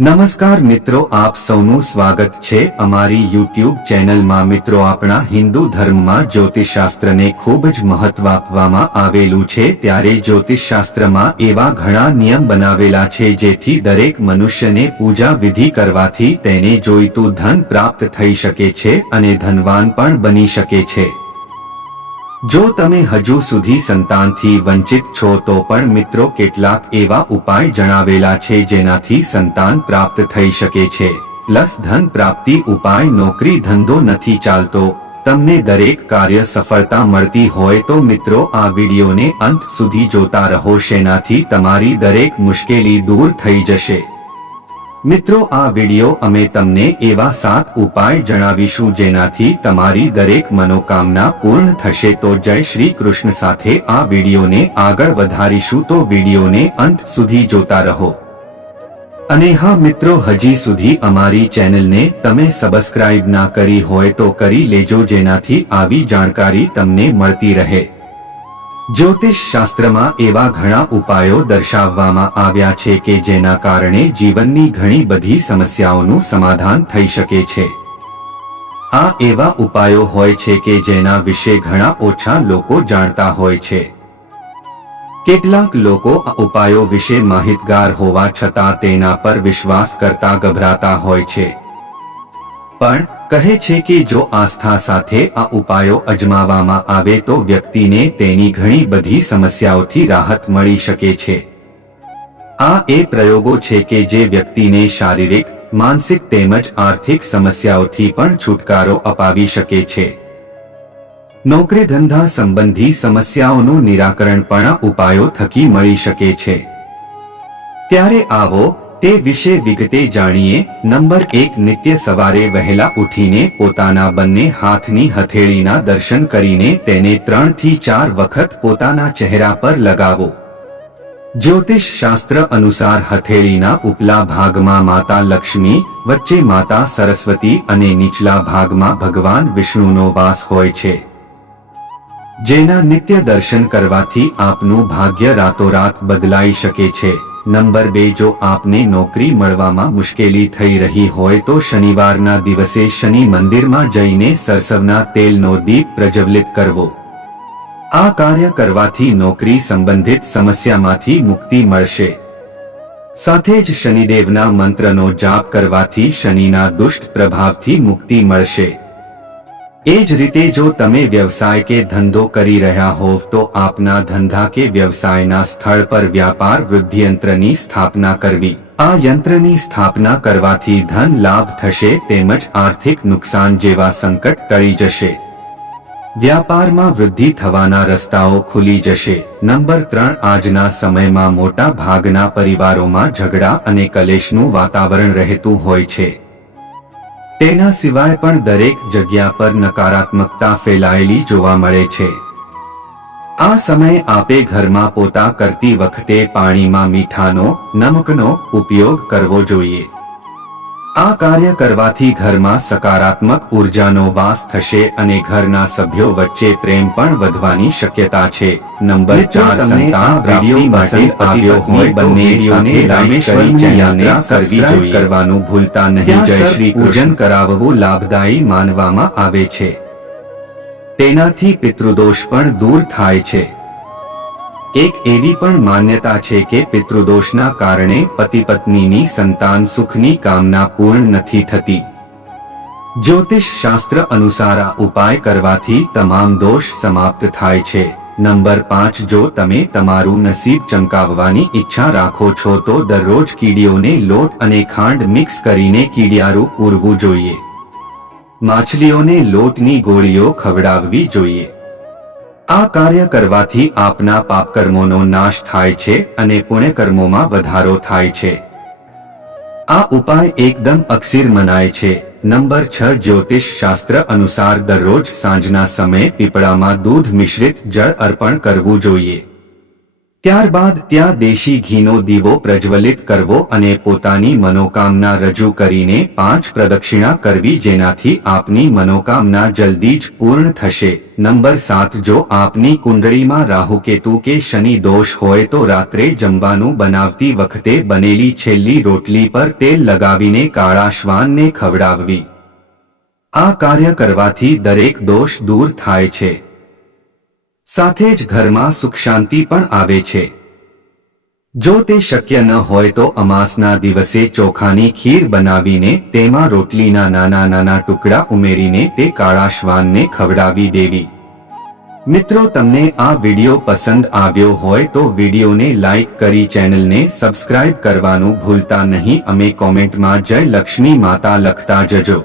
નમસ્કાર મિત્રો, આપ સૌનું સ્વાગત છે અમારી યુટ્યુબ ચેનલમાં. મિત્રો, આપણા હિન્દુ ધર્મમાં જ્યોતિષશાસ્ત્રને ખૂબ જ મહત્વ આપવામાં આવેલું છે. ત્યારે જ્યોતિષશાસ્ત્રમાં એવા ઘણા નિયમ બનાવેલા છે જેથી દરેક મનુષ્યને પૂજા વિધિ કરવાથી તેને જોઈતું ધન પ્રાપ્ત થઈ શકે છે અને ધનવાન પણ બની શકે છે. જો તમે હજુ સુધી સંતાનથી વંચિત છો તો પણ મિત્રો કેટલાક એવા ઉપાય જણાવેલા છે જેનાથી સંતાન પ્રાપ્ત થઈ શકે છે. પ્લસ ધન પ્રાપ્તિ ઉપાય નોકરી ધંધો નથી ચાલતો. તમને દરેક કાર્ય સફળતા મળતી હોય તો મિત્રો આ વિડીયોને અંત સુધી જોતા રહો. શેનાથી તમારી દરેક મુશ્કેલી દૂર થઈ જશે. મિત્રો, આ વિડિયો અમે તમને એવા સાત ઉપાય જણાવીશું જેનાથી તમારી દરેક મનોકામના પૂર્ણ થશે. તો જય શ્રી કૃષ્ણ સાથે આ વિડિયોને આગળ વધારીશું. તો વિડિયોને અંત સુધી જોતા રહો. અને હા, મિત્રો, હજી સુધી અમારી ચેનલને તમે સબસ્ક્રાઇબ ના કરી હોય તો કરી લેજો જેનાથી આવી જાણકારી તમને મળતી રહે. જ્યોતિષ શાસ્ત્રમાં એવા ઘણા ઉપાયો દર્શાવવામાં આવ્યા છે કે જેના કારણે જીવનની ઘણી બધી સમસ્યાઓનું સમાધાન થઈ શકે છે. આ એવા ઉપાયો હોય છે કે જેના વિશે ઘણા ઓછા લોકો જાણતા હોય છે. કેટલાક લોકો આ ઉપાયો વિશે માહિતગાર હોવા છતાં તેના પર વિશ્વાસ કરતા ગભરાતા હોય છે. પણ કહે છે કે જો આસ્થા સાથે આ ઉપાયો અજમાવવામાં આવે તો વ્યક્તિને તેની ઘણી બધી સમસ્યાઓથી રાહત મળી શકે છે. આ એ પ્રયોગો છે કે જે વ્યક્તિને શારીરિક, માનસિક તેમજ આર્થિક સમસ્યાઓથી પણ છુટકારો અપાવી શકે છે. નોકરી ધંધા સંબંધી સમસ્યાઓનું નિરાકરણ પણ ઉપાયો થકી મળી શકે છે. ત્યારે આવો તે વિશે વિગતે જાણીએ, નંબર એક નિત્ય સવારે વહેલા ઉઠીને પોતાના બંને હાથની હથેળીના દર્શન કરીને તેને ત્રણથી ચાર વખત પોતાના ચહેરા પર લગાવો. જ્યોતિષ શાસ્ત્ર અનુસાર હથેળીના ઉપલા ભાગમાં માતા લક્ષ્મી, વચ્ચે માતા સરસ્વતી અને નીચલા ભાગમાં ભગવાન વિષ્ણુનો વાસ હોય છે. જેના નિત્ય દર્શન કરવાથી આપનું ભાગ્ય રાતોરાત બદલાઈ શકે છે. નંબર બે, જો આપને નોકરી મળવામાં મુશ્કેલી થઈ રહી હોય તો શનિવારના દિવસે શનિ મંદિરમાં જઈને સરસવના તેલનો દીપ પ્રજ્વલિત કરવો. આ કાર્ય કરવાથી નોકરી સંબંધિત સમસ્યામાંથી મુક્તિ મળશે. સાથે જ શનિદેવના મંત્રનો જાપ કરવાથી શનિના દુષ્ટ પ્રભાવથી મુક્તિ મળશે. એ જ રીતે જો તમે વ્યવસાય કે ધંધો કરી રહ્યા હોવ તો આપના ધંધા કે વ્યવસાયના સ્થળ પર વ્યાપાર વૃદ્ધિ યંત્રની સ્થાપના કરવી. આ યંત્રની સ્થાપના કરવાથી ધન લાભ થશે તેમજ આર્થિક નુકસાન જેવા સંકટ ટળી જશે. વ્યાપારમાં વૃદ્ધિ થવાના રસ્તાઓ ખુલી જશે. નંબર ત્રણ, આજના સમયમાં મોટા ભાગના પરિવારોમાં ઝઘડા અને કલેશનું વાતાવરણ રહેતું હોય છે. તેના સિવાય પણ દરેક જગ્યા પર નકારાત્મકતા ફેલાયેલી જોવા મળે છે. આ સમયે આપે ઘરમાં પોતા કરતી વખતે પાણીમાં મીઠાનો, નમકનો ઉપયોગ કરવો જોઈએ. આ કાર્ય કરવાથી ઘરમાં સકારાત્મક ઉર્જાનો વાસ થશે અને ઘરના સભ્યો વચ્ચે પ્રેમ પણ વધવાની શક્યતા છે. નંબર ચાર સંતાન વીડિયો માટે આવ્યો હોય બંને સાથે રામેશ્વરી ચેનલને સબસ્ક્રાઇબ કરવાનું ભૂલતા નહીં. જય શ્રી પૂજન કરાવવું લાભદાયી માનવામાં આવે છે. તેનાથી પિતૃદોષ પણ દૂર થાય છે. એક એવી પણ માન્યતા છે કે પિતૃદોષના કારણે પતિ પત્નીની સંતાન સુખની કામના પૂર્ણ નથી થતી. જ્યોતિષ શાસ્ત્ર અનુસાર આ ઉપાય કરવાથી તમામ દોષ સમાપ્ત થાય છે. નંબર પાંચ, જો તમે તમારું નસીબ ચમકાવવાની ઈચ્છા રાખો છો તો દરરોજ કીડીઓને લોટ અને ખાંડ મિક્સ કરીને કીડિયારું પૂરવું જોઈએ. માછલીઓને લોટની ગોળીઓ ખવડાવવી જોઈએ. આ કાર્ય કરવાથી આપના પાપકર્મોનો નાશ થાય છે અને પુણ્યકર્મોમાં વધારો થાય છે. આ ઉપાય એકદમ અક્ષીર મનાય છે. નંબર છ, જ્યોતિષ શાસ્ત્ર અનુસાર દરરોજ સાંજના સમયે પીપળામાં દૂધ મિશ્રિત જળ અર્પણ કરવું જોઈએ. ત્યારબાદ ત્યાં દેશી ઘીનો દીવો પ્રજ્વલિત કરવો અને પોતાની મનોકામના રજૂ કરીને પાંચ પ્રદક્ષિણા કરવી જેનાથી આપની મનોકામના જલ્દી જ પૂર્ણ થશે. નંબર સાત, જો આપની કુંડળીમાં રાહુકેતુ કે શનિ દોષ હોય તો રાત્રે જમવાનું બનાવતી વખતે બનેલી છેલ્લી રોટલી પર તેલ લગાવીને કાળા શ્વાનને ખવડાવવી. આ કાર્ય કરવાથી દરેક દોષ દૂર થાય છે. સાથે જ ઘરમાં સુખ શાંતિ પણ આવે છે. જો તે શક્ય ન હોય તો અમાસના દિવસે ચોખાની ખીર બનાવીને તેમાં રોટલીના નાના નાના ટુકડા ઉમેરીને તે કાળા શ્વાનને ખવડાવી દેવી. મિત્રો, તમને આ વિડિયો પસંદ આવ્યો હોય તો વિડિયોને લાઈક કરી ચેનલને સબસ્ક્રાઇબ કરવાનું ભૂલતા નહીં. અમે કોમેન્ટમાં જય લક્ષ્મી માતા લખતા જજો.